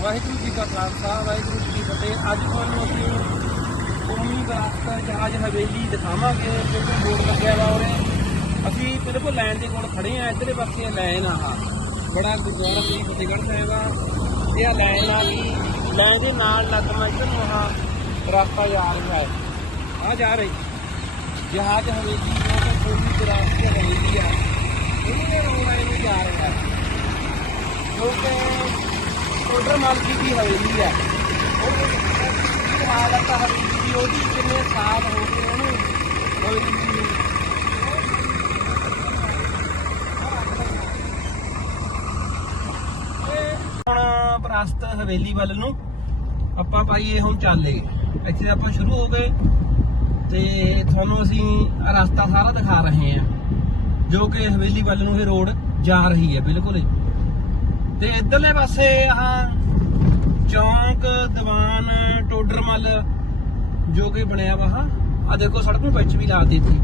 ਵਾਹਿਗੁਰੂ ਜੀ ਕਾ ਖਾਲਸਾ, ਵਾਹਿਗੁਰੂ ਜੀ ਕੀ ਫਤਿਹ। ਅੱਜ ਤੁਹਾਨੂੰ ਅਸੀਂ ਕੌਮੀ ਵਿਰਾਸਤ ਜਹਾਜ਼ ਹਵੇਲੀ ਦਿਖਾਵਾਂਗੇ ਕਿਉਂਕਿ ਬੋਰਡ ਲੱਗਿਆ ਵਾ ਉਹਨੇ ਅਸੀਂ ਬਿਲਕੁਲ ਲਾਈਨ ਦੇ ਕੋਲ ਖੜੇ ਆ, ਇੱਧਰਲੇ ਪਾਸੇ ਲਾਈਨ ਆ। ਆਹ। ਬੜਾ ਗੁਰਦੁਆਰਾ ਜੀ ਫਤਿਹਗੜ੍ਹ ਸਾਹਿਬ ਆ। ਇਹ ਆ ਲਾਈਨ ਆ ਵੀ ਲਾਈਨ ਦੇ ਨਾਲ ਲੱਗਦਾ ਇੱਧਰ ਨੂੰ ਆਹ ਰਸਤਾ ਜਾ ਰਿਹਾ ਹੈ। ਆ ਜਾ ਰਹੀ। ਜਹਾਜ਼ ਹਵੇਲੀ ਜੋ ਕਿ ਕੌਮੀ ਵਿਰਾਸਤ ਹਵੇਲੀ ਆ। ਉਹਦੇ ਰੋਡ ਆਏ ਜਾ ਰਿਹਾ ਹੈ। ਜੋ ਮਾਲਕੀ ਦੀ ਹਵੇਲੀ ਹੈ? ਉਹ ਹਾਲਤ ਹਵੇਲੀ ਦੀ ਉਹਦੀ, ਕਿੰਨੇ ਸਾਲ ਹੋ ਗਏ ਉਹਨੂੰ ਹਵੇਲੀ ਨੂੰ ਹੁਣ ਵਿਰਾਸਤ ਹਵੇਲੀ ਵੱਲ ਨੂੰ ਆਪਾਂ ਪਾਈਏ ਹੁਣ ਚੱਲੇ। ਇੱਥੇ ਆਪਾਂ ਸ਼ੁਰੂ ਹੋ ਗਏ ਤੇ ਤੁਹਾਨੂੰ ਅਸੀਂ ਰਸਤਾ ਸਾਰਾ ਦਿਖਾ ਰਹੇ ਹਾਂ, ਜੋ ਕਿ ਹਵੇਲੀ ਵੱਲ ਨੂੰ ਇਹ ਰੋਡ ਜਾ ਰਹੀ ਹੈ, ਬਿਲਕੁਲ। ਹੀ ਤੇ ਇਧਰਲੇ ਪਾਸੇ ਆਹ ਚੌਂਕ ਦੀਵਾਨ ਟੋਡਰਮਲ ਜੋ ਕਿ ਬਣਿਆ ਵਾ ਆ ਦੇਖੋ ਸੜਕ ਨੂੰ ਵਿੱਚ ਵੀ ਲਾ ਦਿੱਤੀ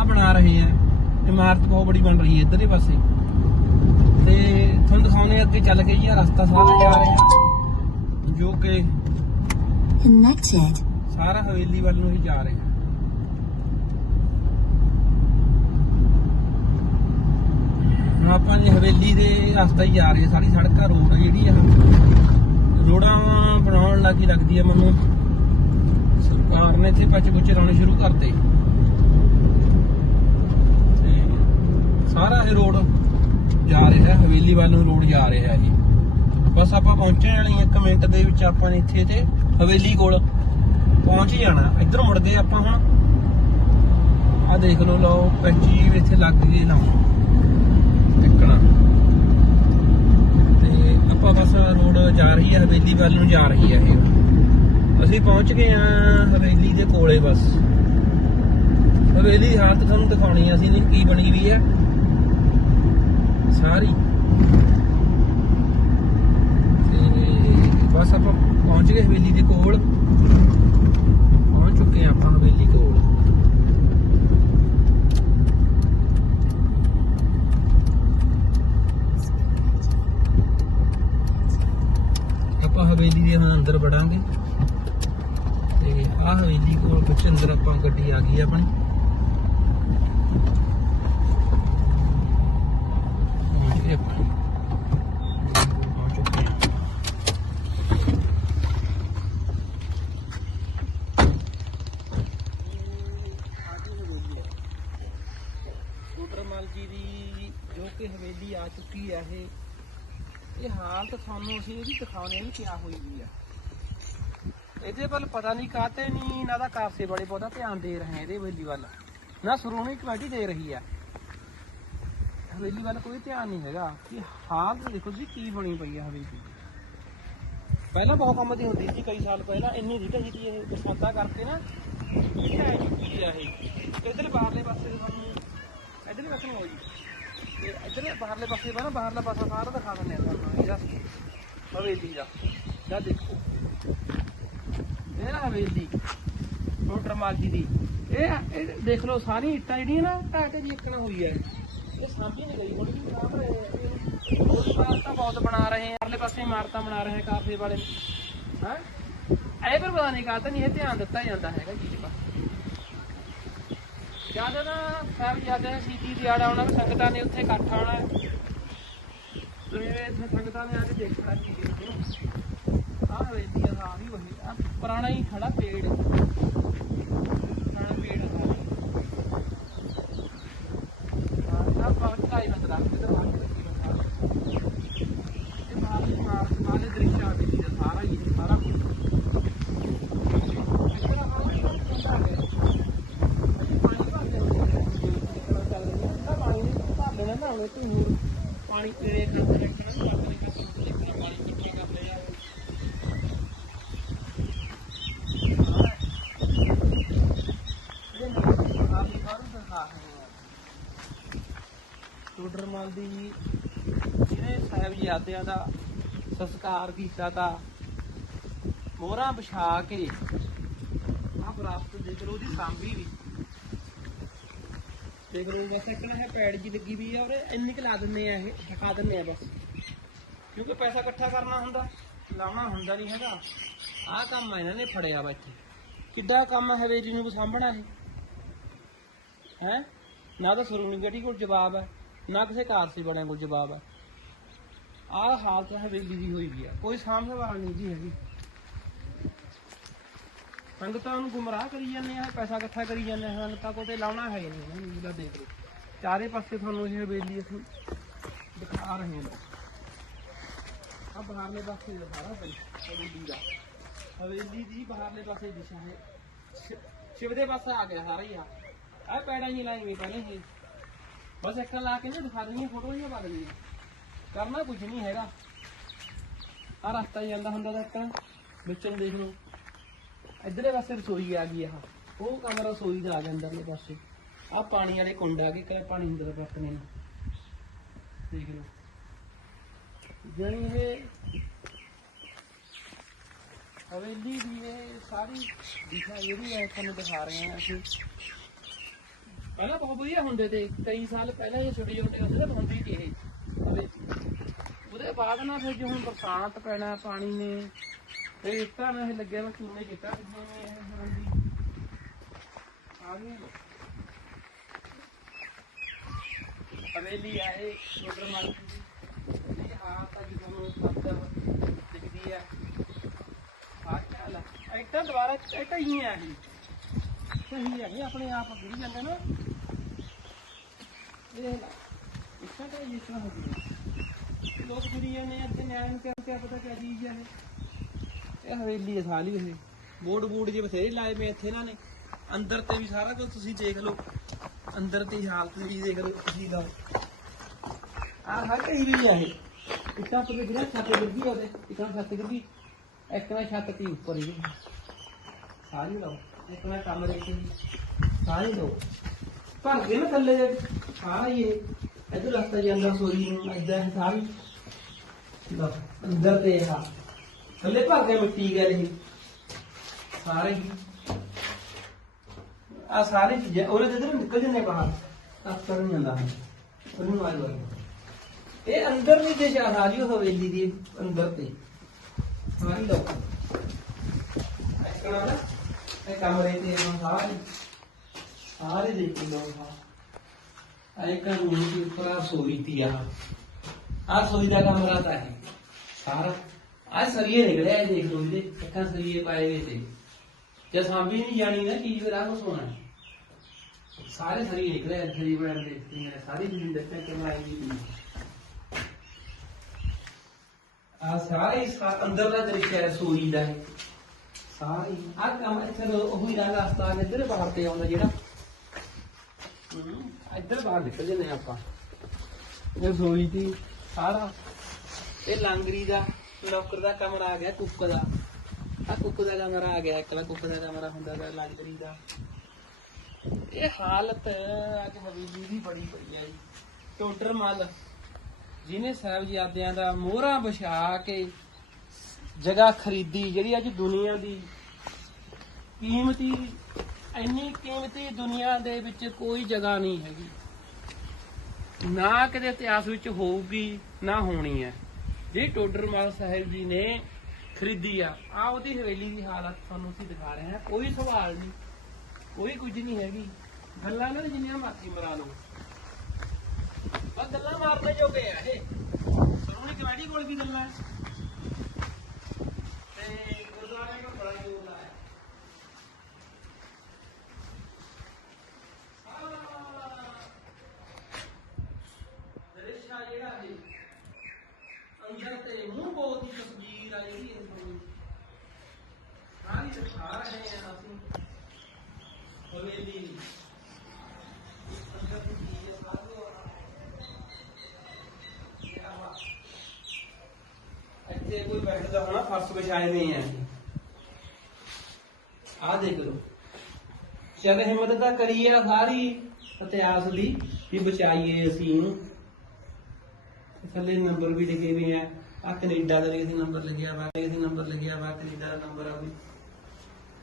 ਆ ਬਣਾ ਰਹੇ ਆ। ਇਮਾਰਤ ਬਹੁਤ ਬੜੀ ਬਣ ਰਹੀ ਹੈ ਇਧਰਲੇ ਪਾਸੇ। ਤੇ ਤੁਹਾਨੂੰ ਦਿਖਾਉਣੇ ਆ ਅੱਗੇ ਚੱਲ ਕੇ ਜੀ ਆ ਰਸਤਾ ਸਾਰਾ ਜਾ ਰਿਹਾ। ਜੋ ਕਿ. ਸਾਰਾ ਹਵੇਲੀ ਵੱਲ ਨੂੰ ਹੀ ਜਾ ਰਿਹਾ। ਹੁਣ ਆਪਾਂ ਜੀ ਹਵੇਲੀ ਦੇ ਰਸਤਾ ਹੀ ਜਾ ਰਹੇ ਸਾਰੀ ਸੜਕਾਂ ਰੋਡ ਜਿਹੜੀ ਆ। ਰੋਡਾਂ ਬਣਾਉਣ ਲੱਗੀ ਲੱਗਦੀ ਆ ਮੈਨੂੰ। ਸਰਕਾਰ ਨੇ ਇੱਥੇ ਪੱਚ ਪੁੱਚ ਲਾਉਣੇ ਸ਼ੁਰੂ ਕਰਤੇ। ਤੇ ਸਾਰਾ ਇਹ ਰੋਡ ਜਾ ਰਿਹਾ ਹਵੇਲੀ ਵੱਲ ਨੂੰ ਰੋਡ ਜਾ ਰਿਹਾ ਜੀ। ਬਸ ਆਪਾਂ ਪਹੁੰਚਣ ਵਾਲੀ 1 ਮਿੰਟ ਦੇ ਵਿੱਚ ਆਪਾਂ ਨੇ ਇੱਥੇ ਤੇ ਹਵੇਲੀ ਕੋਲ। ਪਹੁੰਚ ਹੀ ਜਾਣਾ। ਇੱਧਰ ਮੁੜਦੇ ਆਪਾਂ ਹੁਣ। ਆ ਦੇਖ ਲਓ ਲਓ, ਪੈਂਚੀ ਇੱਥੇ ਲੱਗ ਗਈ ਲਾਉਣ ਟਿਕਣਾ ਤੇ ਆਪਾਂ ਬਸ ਰੋਡ ਜਾ ਰਹੀ ਹੈ, ਹਵੇਲੀ ਵੱਲ ਨੂੰ ਜਾ ਰਹੀ ਹੈ ਇਹ। ਅਸੀਂ ਪਹੁੰਚ ਗਏ ਆ ਹਵੇਲੀ ਦੇ ਕੋਲੇ ਬਸ। ਹਵੇਲੀ ਦੀ ਹਾਲਤ ਤੁਹਾਨੂੰ ਦਿਖਾਉਣੀ ਆ ਅਸੀਂ ਨਹੀਂ ਕੀ ਬਣੀ ਵੀ ਹੈ। ਸਾਰੀ। ਤੇ ਬਸ ਆਪਾਂ ਪਹੁੰਚ ਗਏ ਹਵੇਲੀ ਦੇ ਕੋਲ ਪਹੁੰਚ ਚੁੱਕੇ ਆ ਆਪਾਂ ਹਵੇਲੀ ਕੋਲ ਆਪਾਂ ਹਵੇਲੀ ਦੇ ਹੁਣ ਅੰਦਰ ਵੜਾਂਗੇ। ਤੇ ਆਹ ਹਵੇਲੀ ਕੋਲ ਵਿੱਚ ਅੰਦਰ ਆਪਾਂ ਗੱਡੀ ਆ ਗਈ ਆ ਆਪਣੀ। ਹੁਣ ਇਹ ਆਪਾਂ ਪਹੁੰਚ ਚੁੱਕੇ ਹਾਂ ਮਲ ਜੀ ਦੀ ਜੋ ਕਿ ਹਵੇਲੀ ਆ ਚੁੱਕੀ ਹੈ ਇਹ। ਇਹ ਹਾਲਤ ਤੁਹਾਨੂੰ ਅਸੀਂ ਇਹਦੀ ਦਿਖਾਉਣੇ ਵੀ ਕਿਆ ਹੋਈ ਵੀ ਆ। ਇਹਦੇ ਵੱਲ ਪਤਾ ਨਹੀਂ ਕਾਤੇ ਨਹੀਂ ਨਾ ਦਾ ਕਾਸੇ ਬੜੇ ਬਹੁਤਾ ਧਿਆਨ ਦੇ ਰਹੇ ਇਹਦੇ ਹਵੇਲੀ ਵੱਲ। ਨਾ ਸ਼੍ਰੋਮਣੀ ਕਮੇਟੀ ਦੇ ਰਹੀ ਆ। ਹਵੇਲੀ ਵੱਲ ਕੋਈ ਧਿਆਨ ਨਹੀਂ ਹੈਗਾ। ਕਿ ਹਾਲਤ ਦੇਖੋ ਜੀ ਕੀ ਬਣੀ ਪਈ ਆ ਹਵੇਲੀ। ਪਹਿਲਾਂ ਬਹੁਤ ਕੰਮ ਦੀ ਹੁੰਦੀ ਸੀ ਕਈ ਸਾਲ ਪਹਿਲਾਂ, ਇੰਨੀ ਨਹੀਂ ਢਹੀ ਸੀ ਇਹ ਬਰਸਾਤਾਂ ਕਰਕੇ ਨਾ। ਇਹ ਹੈ ਜੀ ਇਹ? ਇਧਰਲੇ ਬਾਹਰਲੇ ਪਾਸੇ ਤੁਹਾਨੂੰ ਇਧਰਲੇ ਪਾਸੇ ਨੂੰ ਆਓ ਜੀ। ਤੇ ਇਧਰਲੇ ਬਾਹਰਲੇ ਪਾਸੇ ਬਣਾ ਬਾਹਰਲਾ ਪਾਸਾ ਸਾਰਾ ਦਿਖਾ ਦਿੰਦੇ ਆ ਤੁਹਾਨੂੰ ਇਹਦਾ ਹਵੇਲੀ ਦਾ। ਜਾਂ ਦੇਖੋ। ਇਹ ਨਾ ਹਵੇਲੀ ਡਾਕਟਰ ਦੀ। ਇਹ ਇਹ ਦੇਖ ਲਓ ਸਾਰੀ ਇੱਟਾਂ ਜਿਹੜੀਆਂ ਨਾ ਢਾਹ ਕੇ ਜੀ ਇੱਕਣਾ ਹੋਈ ਹੈ ਇਹ ਸਾਂਭੀ ਨਹੀਂ ਗਈ ਬੜੀ ਖਰਾਬ ਰਹੇ ਇਮਾਰਤਾਂ ਬਹੁਤ ਬਣਾ ਰਹੇ ਆ ਅਗਲੇ ਪਾਸੇ ਇਮਾਰਤਾਂ ਬਣਾ ਰਹੇ ਆ ਕਾਫੇ ਵਾਲੇ। ਹਾਂ? ਇਹ ਪਰ ਪਤਾ ਨਹੀਂ ਕਾਹਤੇ ਨਹੀਂ, ਇਹ ਧਿਆਨ ਦਿੱਤਾ ਜਾਂਦਾ ਹੈਗਾ ਜੀ ਪਰ ਜ਼ਿਆਦਾ ਨਾ ਸਾਹਿਬ ਜ਼ਿਆਦਾ ਸੀਤੀ ਦਿਹਾੜਾ ਆਉਣਾ ਵੀ ਸੰਗਤਾਂ ਨੇ ਉੱਥੇ ਇਕੱਠ ਆਉਣਾ। ਸਵੇਰੇ ਇੱਥੇ ਸੰਗਤਾਂ ਨੇ ਆ ਕੇ ਦੇਖਣਾ ਕੀ ਆਹ ਹਵੇਲੀ ਆ ਸਾਰੀ ਉਹੀ ਆ ਪੁਰਾਣਾ ਹੀ ਖੜਾ ਪੇੜ। ਪੁਰਾਣਾ ਪੇੜ ਆ ਸਾਰਾ। ਆਹ ਬਹੁਤ ਢਾਈ ਬੰਦਾ ਇਹ ਬਾਹਰ ਮਾਰ ਬਾਹਰ ਦੇ ਦ੍ਰਿਸ਼ ਆ ਵੀ ਸਾਰਾ ਹੀ ਸਾਰਾ ਕੁਝ ਪਾਣੀ ਪਾਣੀ ਤੂੰ ਹੋਰ। ਪਾਣੀ ਪੀਣੇ ਖਾਂਦੇ ਰੱਖਣਾ ਪਾਣੀ ਪਾਣੀ ਇਕੱਠਾ ਕਰ ਦੀ ਜਿਹਨੇ ਸਾਹਿਬਜ਼ਾਦਿਆਂ ਦਾ ਸੰਸਕਾਰ ਕੀਤਾ ਤਾਂ ਮੋਹਰਾਂ ਵਿਛਾ ਕੇ ਆਹ ਵਿਰਾਸਤ ਦੇਖ ਲਓ ਉਹਦੀ ਸਾਂਭੀ ਵੀ ਦੇਖ ਲਓ ਬਸ ਇੱਕ ਨਾ ਇਹ ਪੈੜ ਜੀ ਲੱਗੀ ਵੀ ਆ ਔਰ ਇੰਨੀ ਕੁ ਲਾ ਦਿੰਨੇ ਆ ਇਹ, ਦਿਖਾ ਦਿੰਨੇ ਆ ਬਸ। ਕਿਉਂਕਿ ਪੈਸਾ ਇਕੱਠਾ ਕਰਨਾ ਹੁੰਦਾ, ਲਾਉਣਾ ਹੁੰਦਾ ਨਹੀਂ ਹੈਗਾ। ਆਹ ਕੰਮ ਇਹਨਾਂ ਨੇ ਫੜਿਆ ਵਾ ਇੱਥੇ। ਕਿੱਡਾ ਕੰਮ ਹੈ ਹਵੇਲੀ ਨੂੰ ਸਾਂਭਣਾ ਇਹ। ਹੈ? ਨਾ ਤਾਂ ਸਰੂਣੀ ਗੱਡੀ ਕੋਲ ਜਵਾਬ ਹੈ ਨਾ ਕਿਸੇ ਕਾਰਸੀ ਬੜਿਆਂ ਕੋਲ ਜਵਾਬ। ਹੈ ਆਹ ਹਾਲਤ ਹਵੇਲੀ ਦੀ ਹੋਈ ਵੀ ਆ। ਕੋਈ ਸਾਂਭ ਸੰਭਾਲ ਨਹੀਂ ਜੀ ਹੈਗੀ। ਸੰਗਤਾਂ ਨੂੰ ਗੁੰਮਰਾਹ ਕਰੀ ਜਾਂਦੇ ਆ, ਪੈਸਾ ਇਕੱਠਾ ਕਰੀ ਜਾਂਦੇ ਆ, ਸੰਗਤਾਂ ਕੋਲ ਤੇ ਲਾਉਣਾ ਹੈ ਨਹੀਂ ਇਹਨਾਂ ਨੂੰ ਇਹਦਾ ਦੇਖ ਲਓ। ਚਾਰੇ ਪਾਸੇ ਤੁਹਾਨੂੰ ਇਹ ਹਵੇਲੀ ਅਸੀਂ ਦਿਖਾ ਰਹੇ ਹਾਂ। ਆ ਬਾਹਰਲੇ ਪਾਸੇ ਦਾ ਸਾਰਾ ਪਿੰਡ ਹਵੇਲੀ ਦਾ। ਹਵੇਲੀ ਦੀ ਬਾਹਰਲੇ ਪਾਸੇ ਦਿਸ਼ਾ ਹੈ। ਸ਼ਿਵ ਦੇ ਪਾਸੇ ਆ ਗਿਆ ਸਾਰਾ ਹੀ ਆ। ਆ ਪੈੜਾਂ ਹੀ ਲਾਈ ਵੀ ਪਹਿਲੇ ਹੀ ਬਸ ਇੱਕ ਲਾ ਕੇ ਨਾ ਦਿਖਾ ਦਿੰਦੀਆਂ ਫੋਟੋਆਂ ਹੀ ਪਾ ਦਿੰਦੀਆਂ ਕਰਨਾ ਕੁਝ ਨਹੀਂ ਹੈਗਾ। ਆ ਰਸਤਾ ਹੀ ਜਾਂਦਾ ਹੁੰਦਾ ਤਾਂ ਇੱਕ ਵਿੱਚੋਂ ਦੇਖ ਲਓ। ਇਧਰਲੇ ਪਾਸੇ ਰਸੋਈ ਆ ਗਈ ਆ ਉਹ ਕਮਰਾ ਰਸੋਈ ਦਾ ਆ ਜਾਂਦਾ ਅੰਦਰਲੇ ਪਾਸੇ। ਆ ਪਾਣੀ ਵਾਲੇ ਕੁੰਡ ਆ ਗਏ ਕਿ ਪਾਣੀ ਅੰਦਰ ਰੱਖਣੇ ਨੇ। ਦੇਖ ਲਓ। ਜਾਨੀ ਇਹ ਹਵੇਲੀ ਦੀ ਇਹ ਸਾਰੀ ਦਿਸ਼ਾ ਜਿਹੜੀ ਹੈ, ਤੁਹਾਨੂੰ ਦਿਖਾ ਰਹੇ ਹਾਂ ਅਸੀਂ। ਪਹਿਲਾਂ ਬਹੁਤ ਵਧੀਆ ਹੁੰਦੇ ਤੇ ਕਈ ਸਾਲ ਪਹਿਲਾਂ ਇਹ ਛੋਟੇ ਛੋਟੇ ਹੁੰਦੇ ਤੇ ਹੁੰਦੀ ਸੀ ਇਹ। ਉਹਦੇ ਬਾਅਦ ਨਾ ਫਿਰ ਜੇ ਬਰਸਾਤ ਪੈਣਾ, ਪਾਣੀ ਨੇ ਇਹ ਇੱਟਾਂ ਨਾਲ ਇਹ ਲੱਗਿਆ ਵਾ ਚੂਨੇ ਕੀਤਾ ਜਿਵੇਂ ਇਹ ਹੁਣ ਆ ਗਈ ਹਵੇਲੀ ਆ ਇਹ ਛੋਟਰ ਮਾਰ ਆ ਤਾਂ ਜਦੋਂ ਨੂੰ ਦਿਖਦੀ ਆ। ਆ ਚੱਲ ਇੱਟਾਂ ਦੁਬਾਰਾ ਇੱਟਾਂ ਹੀ ਆ ਇਹ। ਸਹੀ ਹੈ ਇਹ ਆਪਣੇ ਆਪ ਗਿਰ ਜਾਂਦੇ ਨਾ। ਇਹ ਲਾ ਇੱਟਾਂ ਤਾਂ ਜਿਸ ਤਰ੍ਹਾਂ ਹੁੰਦੀ ਲੋਕ ਗਿਰੀ ਜਾਂਦੇ ਆ ਤੇ ਨਿਆਂ ਪਤਾ ਕਿਆ ਚੀਜ਼ ਹੈ ਇਹ। ਹਵੇਲੀ ਹੈ ਸਾਲੀ ਇਹ। ਬੋਰਡ ਬੂਡ ਜੇ ਬਥੇਰੇ ਲਾਏ ਪਏ ਇੱਥੇ ਇਹਨਾਂ ਨੇ। ਅੰਦਰ ਤੇ ਵੀ ਸਾਰਾ ਕੁਝ ਤੁਸੀਂ ਦੇਖ ਲਓ। ਅੰਦਰ ਦੀ ਹਾਲਤ ਵੀ ਦੇਖ ਲਓ, ਤੁਸੀਂ ਦਾ ਆ ਹਰ ਕਈ ਵੀ ਆ ਇਹ। ਇੱਟਾਂ ਤੇ ਜਿਹੜਾ ਛੱਤ ਗਿਰ ਗਈ ਉਹਦੇ। ਇੱਟਾਂ ਛੱਤ ਗਿਰ ਗਈ। ਇੱਕ ਨਾ ਛੱਤ ਤੀ ਉੱਪਰ ਹੀ। ਸਾਰੀ ਲਓ। ਇੱਕ ਨਾ ਕਮਰੇ ਚ ਸਾਰੀ ਲਓ ਭਰ ਕੇ ਨਾ ਥੱਲੇ ਜੇ। ਸਾਰਾ ਹੀ ਇਹ ਇਧਰ ਰਸਤਾ ਜਾਂਦਾ ਸੋਰੀ ਨੂੰ ਇਦਾਂ ਸਾਰੀ। ਲਓ ਅੰਦਰ ਤੇ ਆ। ਥੱਲੇ ਭਰ ਕੇ ਮਿੱਟੀ ਗਏ ਇਹ ਸਾਰੇ। ਹੀ ਆ ਸਾਰੇ ਚੀਜ਼ਾਂ ਉਹਦੇ ਤੇ ਨਿਕਲ ਜੰਨੇ ਬਾਹਰ। ਅਫਸਰ ਨਹੀਂ ਆਉਂਦਾ ਉਹਨੂੰ ਆਈ ਵਾਰ ਇਹ ਅੰਦਰ ਨਹੀਂ ਜੇ ਸਾਰੀ ਉਹ ਹਵੇਲੀ ਦੀ ਅੰਦਰ ਤੇ। ਸਾਰੀ ਲਓ ਐਕਣਾ ਨਾ ਇਹ ਕਮਰੇ ਤੇ ਇਹਨਾਂ ਸਾਰੇ ਸਾਰੇ ਦੇਖ ਲਓ ਹਾਂ। ਇਹ ਕਾਨੂੰਨ ਦੀ ਉੱਪਰ ਆ ਸੋਈ ਤੀ ਆ। ਆ ਸੋਈ ਦਾ ਕਮਰਾ ਤਾਂ ਹੈ। ਸਾਰਾ। ਆ ਸਰੀਏ ਨਿਕਲਿਆ ਇਹ ਦੇਖ ਲਓ ਇਹਦੇ। ਇੱਕਾਂ ਸਰੀਏ ਪਾਏ ਹੋਏ ਤੇ। ਜੇ ਸਾਂਭੀ ਨਹੀਂ ਜਾਣੀ ਨਾ ਚੀਜ਼, ਫਿਰ ਆ ਕੋ ਸੋਣਾ ਸਾਰੇ ਸਰੀਏ ਨਿਕਲੇ ਸਰੀਏ ਬਣਾ ਦੇ ਮੇਰੇ ਸਾਰੀ ਚੀਜ਼ ਦੇਖਿਆ ਕਿ ਮੈਂ ਆਈ ਦੀ ਆ। ਸਾਰੇ ਸਾ- ਅੰਦਰ ਦਾ ਤਰੀਕਾ ਹੈ, ਸੋਈ ਦਾ ਹੈ ਸਾਰੀ। ਆ ਕੰਮ ਇੱਥੇ ਉਹ ਹੀ ਰੰਗ ਰਸਤਾ ਇੱਧਰ ਬਾਹਰ ਤੇ ਆਉਂਦਾ ਜਿਹੜਾ। ਇੱਧਰ ਬਾਹਰ ਨਿਕਲ ਜੰਨੇ ਆਪਾਂ। ਇਹ ਸੋਈ ਦੀ ਸਾਰਾ। ਇਹ ਲਾਂਗਰੀ ਦਾ, ਲੋਕਰ ਦਾ ਕਮਰਾ ਆ ਗਿਆ, ਕੁੱਕ ਦਾ। ਆ ਕੁੱਕ ਦਾ ਕਮਰਾ ਆ ਗਿਆ, ਇੱਕ ਦਾ ਕੁੱਕ ਦਾ ਕਮਰਾ ਹੁੰਦਾ ਗਾ, ਲਾਂਗਰੀ ਦਾ। ਇਹ ਹਾਲਤ ਅੱਜ ਹਵੇਲੀ ਦੀ ਬੜੀ ਪਈ ਹੈ ਜੀ। ਟੋਟਰ ਮੱਲ, ਜਿਹਨੇ ਸਾਹਿਬਜ਼ਾਦਿਆਂ ਦਾ ਮੋਹਰਾ ਵਿਛਾ ਕੇ ਜਗ੍ਹਾ ਖਰੀਦੀ, ਜਿਹੜੀ ਅੱਜ ਦੁਨੀਆ ਦੀ ਕੀਮਤੀ, ਇੰਨੀ ਕੀਮਤੀ ਦੁਨੀਆ ਦੇ ਵਿੱਚ ਕੋਈ ਜਗ੍ਹਾ ਨਹੀਂ ਹੈਗੀ। ਨਾ ਕਦੇ ਇਤਿਹਾਸ ਵਿੱਚ ਹੋਊਗੀ, ਨਾ ਹੋਣੀ ਹੈ। ਜਿਹੜੀ ਟੋਡਰਮਲ ਸਾਹਿਬ ਜੀ ਨੇ ਖਰੀਦੀ ਆ ਆ ਉਹਦੀ ਹਵੇਲੀ ਦੀ ਹਾਲਤ ਤੁਹਾਨੂੰ ਅਸੀਂ ਦਿਖਾ ਰਹੇ ਹਾਂ। ਕੋਈ ਸਵਾਲ ਨਹੀਂ, ਕੋਈ ਕੁਝ ਨਹੀਂ ਹੈਗੀ। ਗੱਲਾਂ ਨਾਲ ਜਿੰਨੀਆਂ ਮਰਜ਼ੀ ਮਰਾ ਲਓ। ਆ ਗੱਲਾਂ ਮਾਰਨੇ ਜੋਗੇ ਆ ਇਹ। ਸਰੂਣੀ ਕਮੇਟੀ ਕੋਲ ਵੀ ਗੱਲਾਂ ਹੈ। ਤੇ ਗੁਰਦੁਆਰੇ ਕੋਲ ਬੜਾ ਜੋਰ ਲਾਇਆ ਦ੍ਰਿਸ਼ ਆ ਜਿਹੜਾ ਹੈ ਅੰਦਰ ਤੇ ਮੂੰਹ ਬਹੁਤ ਦੀ ਤਸਵੀਰ ਆ ਜਿਹੜੀ ਇਹ ਤੁਹਾਨੂੰ ਸਾਰੀ ਦਿਖਾ ਰਹੇ ਹਾਂ ਅਸੀਂ ਹਵੇਲੀ ਅੰਦਰ ਦੀ ਚੀਜ਼ ਹੈ ਸਾਰੀ ਇੱਥੇ ਕੋਈ ਬੈਠਦਾ ਹੋਣਾ ਫਰਸ਼ ਵਿਛਾਏ ਹੋਏ ਆ ਆ ਦੇਖ ਲਓ। ਚਲ ਹਿੰਮਤ ਤਾਂ ਕਰੀਏ ਸਾਰੀ, ਇਤਿਹਾਸ ਦੀ ਵੀ ਬਚਾਈਏ ਅਸੀਂ ਇਹਨੂੰ। ਥੱਲੇ ਨੰਬਰ ਵੀ ਲਿਖੇ ਹੋਏ ਆ। ਆ ਕੈਨੇਡਾ ਦਾ ਵੀ ਨੰਬਰ ਲਿਖਿਆ ਵਾ, ਇਹ ਨੰਬਰ ਲਿਖਿਆ ਵਾ, ਕੈਨੇਡਾ ਦਾ ਨੰਬਰ ਆ ਵੀ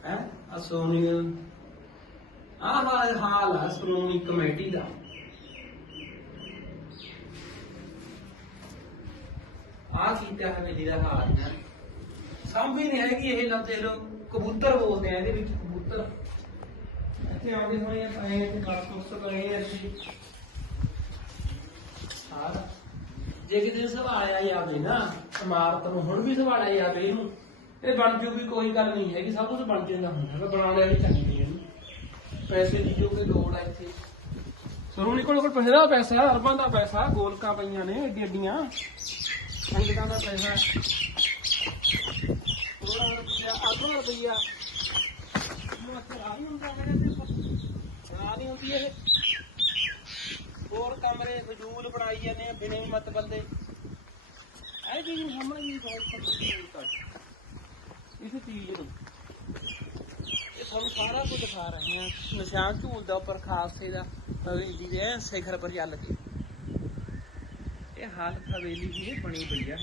ਹੈ? ਆ ਸੋਨੀਆ। ਆਹ ਵਾ ਹਾਲ ਆ ਸ਼੍ਰੋਮਣੀ ਕਮੇਟੀ ਦਾ। ਆਹ ਚੀਜ਼ਾਂ ਹਵੇਲੀ ਦਾ ਹਾਲ ਹੈ ਸਾਂਭੀ ਨਹੀਂ ਹੈਗੀ ਇਹ ਨਾ ਦੇਖ ਲਓ। ਕਬੂਤਰ ਬੋਲਦੇ ਆ, ਇਹਦੇ ਵਿੱਚ ਕਬੂਤਰ। ਇੱਥੇ ਆਉਂਦੇ ਹੋਏ ਆ ਪਏ ਇੱਥੇ ਬਾਸ ਕੁਸ ਪਏ ਆ ਇੱਥੇ। ਹਾਂ ਜੇ ਕਿਤੇ ਸਵਾਲਿਆ ਜਾਵੇ ਨਾ, ਇਮਾਰਤ ਨੂੰ, ਹੁਣ ਵੀ ਸਵਾਲਿਆ ਜਾਵੇ ਇਹਨੂੰ, ਇਹ ਬਣ ਜੂਗੀ, ਕੋਈ ਗੱਲ ਨਹੀਂ ਹੈਗੀ ਸਭ ਕੁਝ ਬਣ ਜਾਂਦਾ ਹੁੰਦਾ ਹੈ ਬਣਾ ਲਿਆ ਵੀ ਚਾਹੀਦੀ ਇਹਨੂੰ। ਪੈਸੇ ਦੀ ਜੋ ਕਿ ਲੋੜ ਹੈ ਇੱਥੇ। ਸਰੂਣੀ ਕੋਲ ਕੋਲ ਪੈਸੇ ਦਾ ਪੈਸਾ, ਅਰਬਾਂ ਦਾ ਪੈਸਾ, ਗੋਲਕਾਂ ਪਈਆਂ ਨੇ ਏਡੀ ਏਡੀਆਂ ਸੰਗਤਾਂ ਦਾ ਪੈਸਾ। 10000 ਰੁਪਇਆ ਨਹੀਂ ਇਸ ਚੀਜ਼ ਨੂੰ। ਇਹ ਤੁਹਾਨੂੰ ਸਾਰਾ ਕੁਝ ਦਿਖਾ ਰਹੇ ਹਾਂ ਨਿਸ਼ਾਨ ਝੂਲਦਾ ਉੱਪਰ ਖਾਲਸੇ ਦਾ ਹਵੇਲੀ ਦੇ ਸਿਖਰ ਪਰ ਚੱਲ ਕੇ। ਇਹ ਹਾਲਤ ਹਵੇਲੀ ਦੀ ਬਣੀ ਬਈਆ ਆ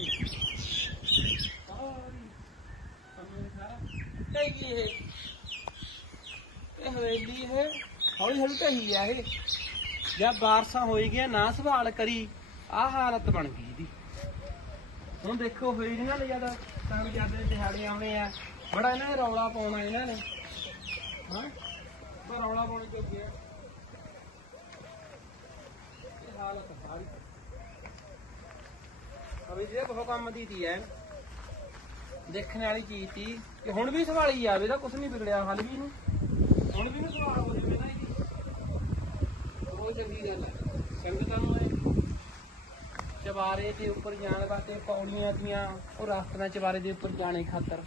ਢਹੀ ਇਹ। ਇਹ ਹਵੇਲੀ ਇਹ, ਹੌਲੀ ਹੌਲੀ ਢਹੀ ਆ ਇਹ। ਜਦ ਬਾਰਸਾਂ ਹੋਈ ਗਿਆ ਨਾ ਸੰਭਾਲ ਕਰੀ, ਆਹ ਹਾਲਤ ਬਣ ਗਈ ਇਹਦੀ। ਹੁਣ ਦੇਖੋ, ਹੋਈ ਨੀ ਨਾ ਜ਼ਿਆਦਾ ਤਾਂ ਜ਼ਿਆਦਾ ਦਿਹਾੜੇ ਆਉਣੇ ਆ। ਬੜਾ ਇਹਨਾਂ ਨੇ ਰੌਲਾ ਪਾਉਣਾ ਇਹਨਾਂ ਨੇ। ਹਾਂ? ਪਰ ਰੌਲਾ ਪਾਉਣ ਜੋਗੇ ਆ ਇਹ ਹਾਲਤ ਸਾਰੀ ਅਬੇ ਜੇ ਬਹੁਤ ਕੰਮ ਦੀ ਤੀ ਐ ਦੇਖਣ ਵਾਲੀ ਚੀਜ਼ ਤੀ ਕਿ ਹੁਣ ਵੀ ਸੰਭਾਲੀ ਜਾਵੇ ਤਾਂ ਕੁਝ ਨਹੀਂ ਵਿਗੜਿਆ ਹਾਲ ਵੀ ਨੂੰ ਹੁਣ ਵੀ ਨਾ ਸੰਭਾਲ ਹੋ ਜਾਵੇ ਨਾ ਇਹਦੀ ਉਹ ਚੰਗੀ ਗੱਲ ਹੈ। ਸੰਗਤਾਂ ਨੂੰ ਇਹ ਚਵਾਰੇ ਦੇ ਉੱਪਰ ਜਾਣ ਵਾਸਤੇ ਪੌੜੀਆਂ ਦੀਆਂ, ਉਹ ਰਸਤਿਆਂ ਚਵਾਰੇ ਦੇ ਉੱਪਰ ਜਾਣੇ ਖਾਤਰ।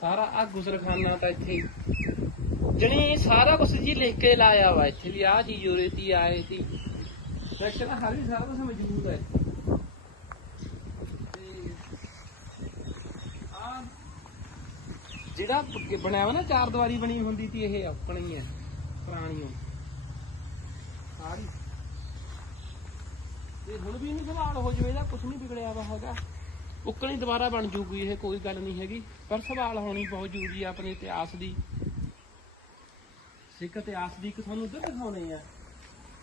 ਸਾਰਾ ਆ ਗੁਜ਼ਰਖਾਨਾ ਤਾਂ ਇੱਥੇ ਜਣੀ ਸਾਰਾ ਕੁਝ ਜੀ ਲਿਖ ਕੇ ਲਾਇਆ ਵਾ ਇੱਥੇ ਵੀ, ਆਹ ਚੀਜ਼ ਉਰੇ ਤੀ ਆਏ ਸੀ। ਸੈਕਸ਼ਨ ਹਰ ਵੀ ਸਾਰਾ ਕੁਝ ਮੌਜੂਦ ਹੈ ਤੇ ਆਹ ਜਿਹੜਾ ਬਣਿਆ ਵਾ ਨਾ, ਚਾਰ ਦੀਵਾਰੀ ਬਣੀ ਹੁੰਦੀ ਤੀ ਇਹ, ਆਪਣੀ ਹੈ, ਪੁਰਾਣੀ ਸਾਰੀ। ਤੇ ਹੁਣ ਵੀ ਨਹੀਂ ਸਵਾਲ ਹੋ ਜਵੇ, ਇਹਦਾ ਕੁਝ ਨਹੀਂ ਵਿਗੜਿਆ ਵਾ ਹੈਗਾ। ਉੱਕਣੀ ਦੁਬਾਰਾ ਬਣ ਜੂਗੀ ਇਹ, ਕੋਈ ਗੱਲ ਨਹੀਂ ਹੈਗੀ। ਪਰ ਸਵਾਲ ਹੋਣੀ ਬਹੁਤ ਜ਼ਰੂਰੀ ਆ ਆਪਣੇ ਇਤਿਹਾਸ ਦੀ। ਸਿੱਖ ਇਤਿਹਾਸ ਦੀ ਇੱਕ ਤੁਹਾਨੂੰ ਉੱਧਰ ਦਿਖਾਉਣੇ ਆ।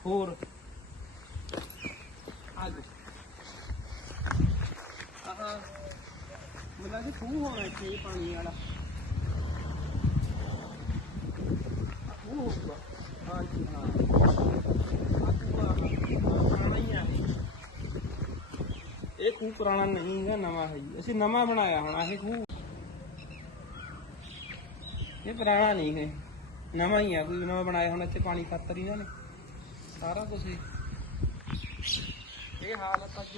ਹੋਰ। ਅੱਜ ਆਹ। ਮਤਲਬ ਕਿ ਖੂਹ ਹੋਣਾ ਇੱਥੇ ਪਾਣੀ ਵਾਲਾ ਆਹ ਖੂਹ ਹੋਊਗਾ ਹਾਂਜੀ ਹਾਂ ਇਹ। ਖੂਹ ਪੁਰਾਣਾ ਨਹੀਂ ਹੈ, ਨਵਾਂ ਹੈ ਜੀ ਅਸੀਂ ਨਵਾਂ ਬਣਾਇਆ ਹੋਣਾ ਇਹ ਖੂਹ ਇਹ ਪੁਰਾਣਾ ਨਹੀਂ ਹੈ, ਨਵਾਂ ਹੀ ਆ, ਕੋਈ ਨਵਾਂ ਬਣਾਇਆ ਹੋਣਾ ਇੱਥੇ ਪਾਣੀ ਖਾਤਰ ਇਹਨਾਂ ਨੇ ਸਾਰਾ ਕੁਝ ਇਹ ਹਾਲਤ ਅੱਜ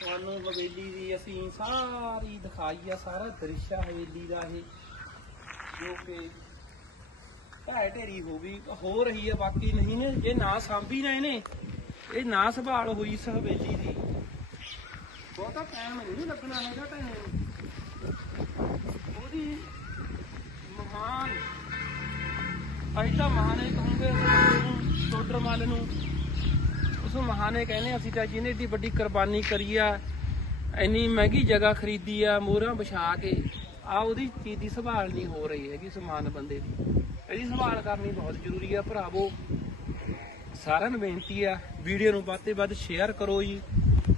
ਤੁਹਾਨੂੰ ਹਵੇਲੀ ਦੀ ਅਸੀਂ ਸਾਰੀ ਦਿਖਾਈ ਆ ਸਾਰਾ ਦ੍ਰਿਸ਼ ਆ ਹਵੇਲੀ ਦਾ ਇਹ ਜੋ ਕਿ ਢਹਿ ਢੇਰੀ ਹੋ ਗਈ, ਹੋ ਰਹੀ ਹੈ ਬਾਕੀ ਨਹੀਂ ਨੇ ਜੇ ਨਾ ਸਾਂਭੀ ਨਾ ਇਹਨੇ। ਇਹ ਨਾ ਸੰਭਾਲ ਹੋਈ ਇਸ ਹਵੇਲੀ ਦੀ। ਬਹੁਤਾ ਟਾਈਮ ਨਹੀਂ ਲੱਗਣਾ ਹੈਗਾ ਟਾਈਮ ਉਹਦੀ ਮਹਾਨ, ਅਸੀਂ ਤਾਂ ਮਹਾਨੇ ਕਹੂੰਗੇ, ਉਸ ਬੰਦੇ ਨੂੰ ਉਸ ਮਹਾਨੇ ਕਹਿੰਦੇ ਅਸੀਂ ਤਾਂ ਜਿਹਨੇ ਏਡੀ ਵੱਡੀ ਕੁਰਬਾਨੀ ਕਰੀ ਆ, ਇੰਨੀ ਮਹਿੰਗੀ ਜਗ੍ਹਾ ਖਰੀਦੀ ਆ, ਮੋਹਰਾਂ ਵਿਛਾ ਕੇ ਆ ਉਹਦੀ ਚੀਜ਼ ਦੀ ਸੰਭਾਲ ਨਹੀਂ ਹੋ ਰਹੀ ਹੈਗੀ, ਸਮਾਨ ਬੰਦੇ ਦੀ। ਇਹਦੀ ਸੰਭਾਲ ਕਰਨੀ ਬਹੁਤ ਜ਼ਰੂਰੀ ਆ ਭਰਾਵੋ। ਸਾਰਿਆਂ ਨੂੰ ਬੇਨਤੀ ਆ, ਵੀਡੀਓ ਨੂੰ ਵੱਧ ਤੋਂ ਵੱਧ ਸ਼ੇਅਰ ਕਰੋ ਜੀ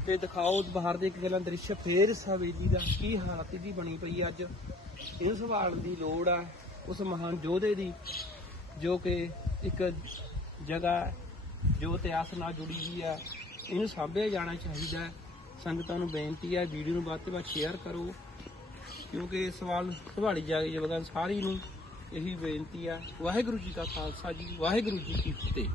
ਤੇ ਦਿਖਾਓ ਬਾਹਰ ਦੇ ਇੱਕ ਗੱਲਾਂ ਦ੍ਰਿਸ਼ ਫੇਰ ਇਸ ਹਵੇਲੀ ਦਾ ਕੀ ਹਾਲਤ ਇਹਦੀ ਬਣੀ ਪਈ ਅੱਜ। ਇਹਨੂੰ ਸੰਭਾਲਣ ਦੀ ਲੋੜ ਆ ਉਸ ਮਹਾਨ ਯੋਧੇ ਦੀ, ਜੋ ਕਿ ਇੱਕ ਜਗ੍ਹਾ ਜੋ ਇਤਿਹਾਸ ਨਾਲ ਜੁੜੀ ਹੋਈ ਆ। ਇਹਨੂੰ ਸਾਂਭਿਆ ਜਾਣਾ ਚਾਹੀਦਾ ਸੰਗਤਾਂ ਨੂੰ ਬੇਨਤੀ ਆ, ਵੀਡੀਓ ਨੂੰ ਵੱਧ ਤੋਂ ਵੱਧ ਸ਼ੇਅਰ ਕਰੋ, ਕਿਉਂਕਿ ਇਹ ਸਵਾਲ ਸੰਭਾਲੀ ਜਾ ਜਗ੍ਹਾ ਸਾਰੀ ਨੂੰ। ਇਹੀ ਬੇਨਤੀ ਆ। ਵਾਹਿਗੁਰੂ ਜੀ ਕਾ ਖਾਲਸਾ ਜੀ ਵਾਹਿਗੁਰੂ ਜੀ ਕੀ ਫਤਿਹ।